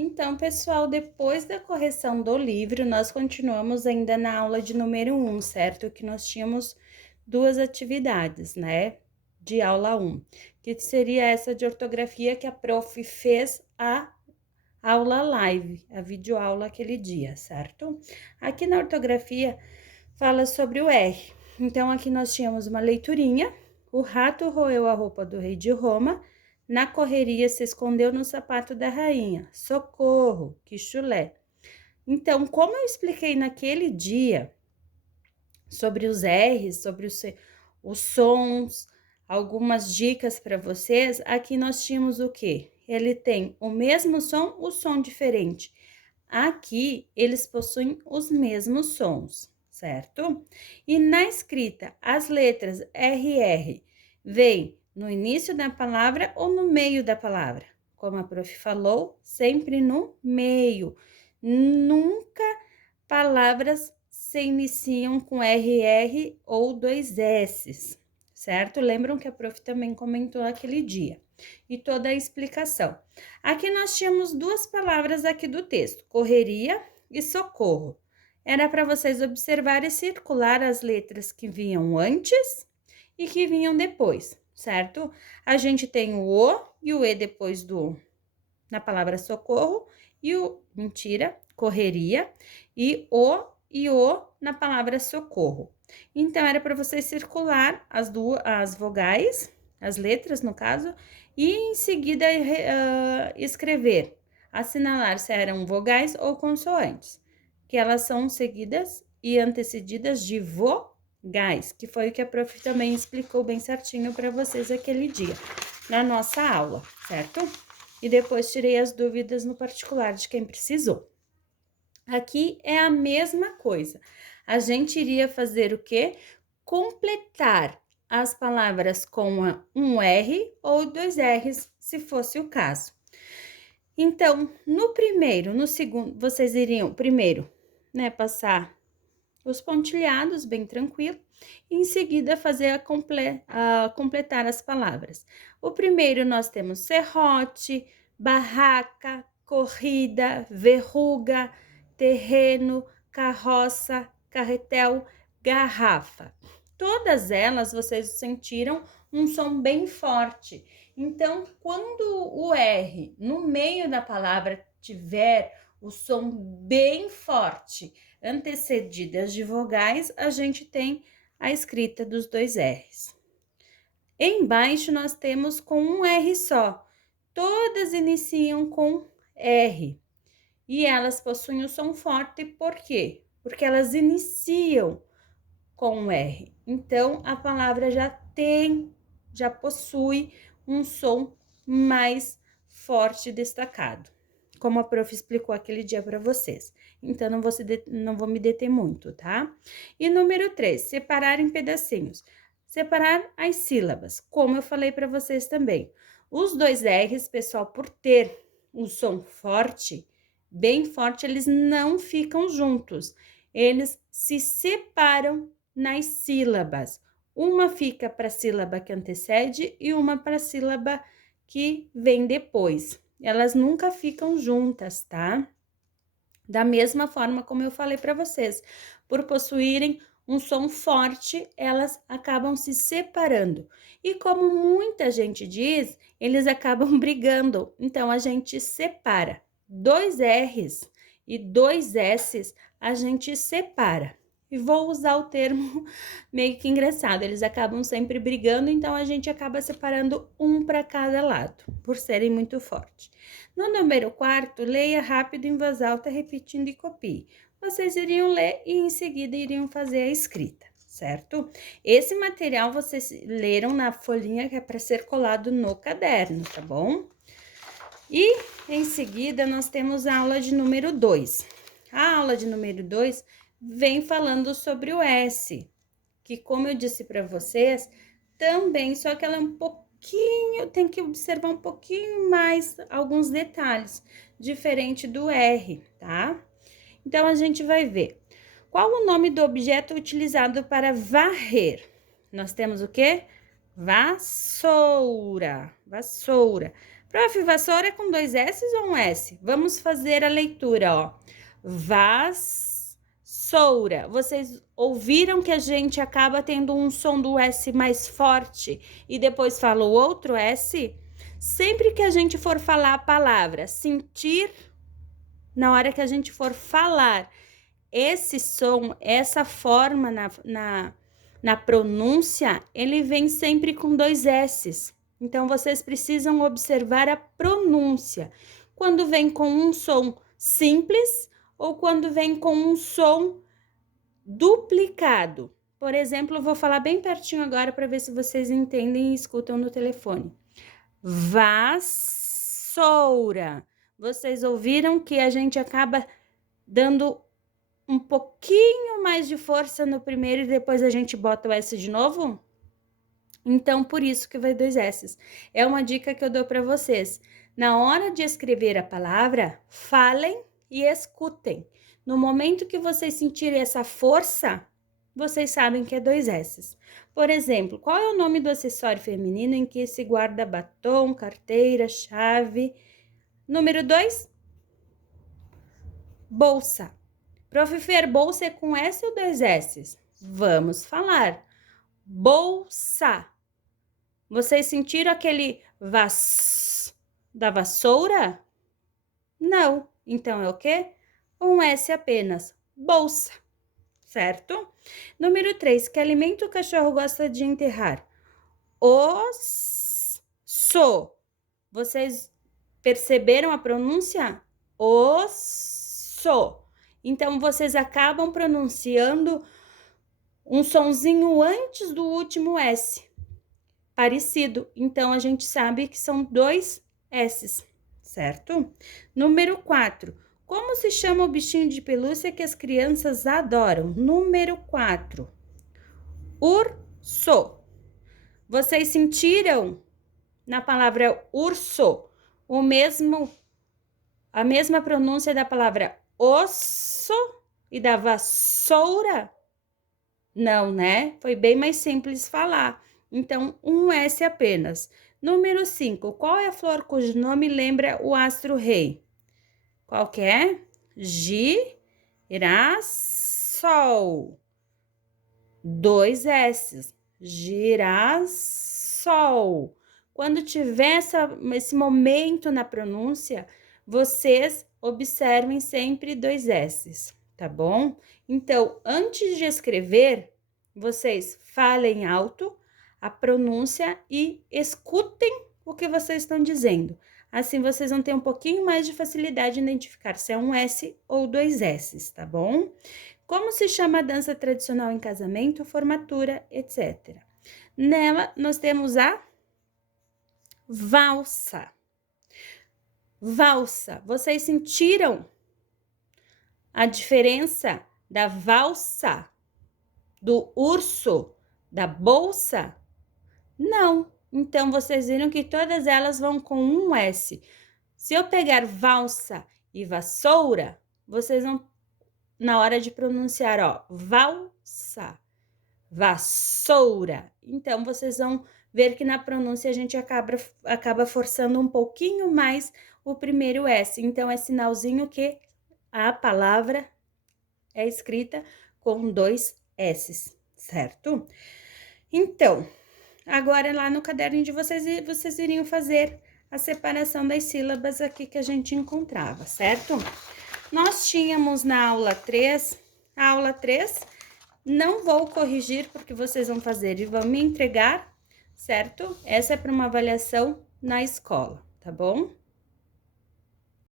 Então, pessoal, depois da correção do livro, nós continuamos ainda na aula de número 1, certo? Que nós tínhamos duas atividades, né? De aula 1, que seria essa de ortografia que a prof fez a aula live, a videoaula aquele dia, certo? Aqui na ortografia fala sobre o R. Então, aqui nós tínhamos uma leiturinha. O rato roeu a roupa do rei de Roma. Na correria se escondeu no sapato da rainha. Socorro, que chulé. Então, como eu expliquei naquele dia sobre os R's, sobre os sons, algumas dicas para vocês, aqui nós tínhamos o quê? Ele tem o mesmo som, o som diferente. Aqui, eles possuem os mesmos sons, certo? E na escrita, as letras RR vêm no início da palavra ou no meio da palavra? Como a prof falou, sempre no meio. Nunca palavras se iniciam com RR ou dois S's, certo? Lembram que a prof também comentou aquele dia. E toda a explicação. Aqui nós tínhamos duas palavras aqui do texto, correria e socorro. Era para vocês observarem e circular as letras que vinham antes e que vinham depois, certo? A gente tem o O e o E depois na palavra socorro e correria, e o na palavra socorro. Então, era para vocês circular as vogais, as letras no caso, e em seguida escrever, assinalar se eram vogais ou consoantes, que elas são seguidas e antecedidas de vogais, que foi o que a prof também explicou bem certinho para vocês aquele dia, na nossa aula, certo? E depois tirei as dúvidas no particular de quem precisou. Aqui é a mesma coisa. A gente iria fazer o quê? Completar as palavras com um R ou dois R's, se fosse o caso. Então, no segundo, vocês iriam primeiro, né, passar os pontilhados bem tranquilo, e em seguida fazer completar as palavras. O primeiro nós temos serrote, barraca, corrida, verruga, terreno, carroça, carretel, garrafa. Todas elas vocês sentiram um som bem forte. Então, quando o R no meio da palavra tiver o som bem forte, antecedidas de vogais, a gente tem a escrita dos dois R's. Embaixo nós temos com um R só. Todas iniciam com R. E elas possuem o som forte, por quê? Porque elas iniciam com um R. Então, a palavra já possui um som mais forte destacado, como a prof explicou aquele dia para vocês. Então, não vou me deter muito, tá? E número 3, separar em pedacinhos. Separar as sílabas, como eu falei para vocês também. Os dois R's, pessoal, por ter um som forte, bem forte, eles não ficam juntos. Eles se separam nas sílabas. Uma fica para a sílaba que antecede e uma para a sílaba que vem depois. Elas nunca ficam juntas, tá? Da mesma forma como eu falei para vocês, por possuírem um som forte, elas acabam se separando. E como muita gente diz, eles acabam brigando. Então, a gente separa. Dois R's e dois S's, a gente separa. E vou usar o termo meio que engraçado, eles acabam sempre brigando, então a gente acaba separando um para cada lado, por serem muito fortes. No número 4, leia rápido em voz alta, repetindo e copie. Vocês iriam ler e em seguida iriam fazer a escrita, certo? Esse material vocês leram na folhinha que é para ser colado no caderno, tá bom? E em seguida nós temos a aula de número 2. A aula de número 2 vem falando sobre o S, que como eu disse para vocês, também, só que ela é um pouquinho, tem que observar um pouquinho mais alguns detalhes, diferente do R, tá? Então, a gente vai ver. Qual o nome do objeto utilizado para varrer? Nós temos o quê? Vassoura, vassoura. Prof, vassoura é com 2 S ou um S? Vamos fazer a leitura, ó. Vassoura. Vocês ouviram que a gente acaba tendo um som do S mais forte e depois fala o outro S? Sempre que a gente for falar a palavra sentir, na hora que a gente for falar esse som, essa forma na pronúncia, ele vem sempre com 2 S's. Então, vocês precisam observar a pronúncia. Quando vem com um som simples ou quando vem com um som duplicado. Por exemplo, eu vou falar bem pertinho agora para ver se vocês entendem e escutam no telefone. Vassoura. Vocês ouviram que a gente acaba dando um pouquinho mais de força no primeiro e depois a gente bota o S de novo? Então, por isso que vai 2 S's. É uma dica que eu dou para vocês. Na hora de escrever a palavra, falem e escutem. No momento que vocês sentirem essa força, vocês sabem que é 2 S's. Por exemplo, qual é o nome do acessório feminino em que se guarda batom, carteira, chave? Número 2, bolsa. Prof. Fer, bolsa é com S ou 2 S's? Vamos falar. Bolsa. Vocês sentiram aquele da vassoura? Não. Então é o quê? Um S apenas. Bolsa. Certo? Número 3. Que alimento o cachorro gosta de enterrar? Osso. Vocês perceberam a pronúncia? Osso. Então, vocês acabam pronunciando um sonzinho antes do último S. Parecido. Então, a gente sabe que são 2 S's, certo? Número 4. Como se chama o bichinho de pelúcia que as crianças adoram? Número 4. Urso. Vocês sentiram na palavra urso a mesma pronúncia da palavra osso e da vassoura? Não, né? Foi bem mais simples falar. Então, um S apenas. Número 5. Qual é a flor cujo nome lembra o astro-rei? Qual que é? Girassol. 2 S's. Girassol. Quando tiver esse momento na pronúncia, vocês observem sempre 2 S's, tá bom? Então, antes de escrever, vocês falem alto a pronúncia e escutem o que vocês estão dizendo. Assim, vocês vão ter um pouquinho mais de facilidade em identificar se é um S ou 2 S's, tá bom? Como se chama a dança tradicional em casamento, formatura, etc. Nela, nós temos a valsa. Valsa. Vocês sentiram a diferença da valsa, do urso, da bolsa? Não. Então, vocês viram que todas elas vão com um S. Se eu pegar valsa e vassoura, vocês vão, na hora de pronunciar, ó, valsa, vassoura. Então, vocês vão ver que na pronúncia a gente acaba forçando um pouquinho mais o primeiro S. Então, é sinalzinho que a palavra é escrita com 2 S's, certo? Então, agora lá no caderno de vocês iriam fazer a separação das sílabas aqui que a gente encontrava, certo? Nós tínhamos na aula 3, a aula 3, não vou corrigir porque vocês vão fazer e vão me entregar, certo? Essa é para uma avaliação na escola, tá bom?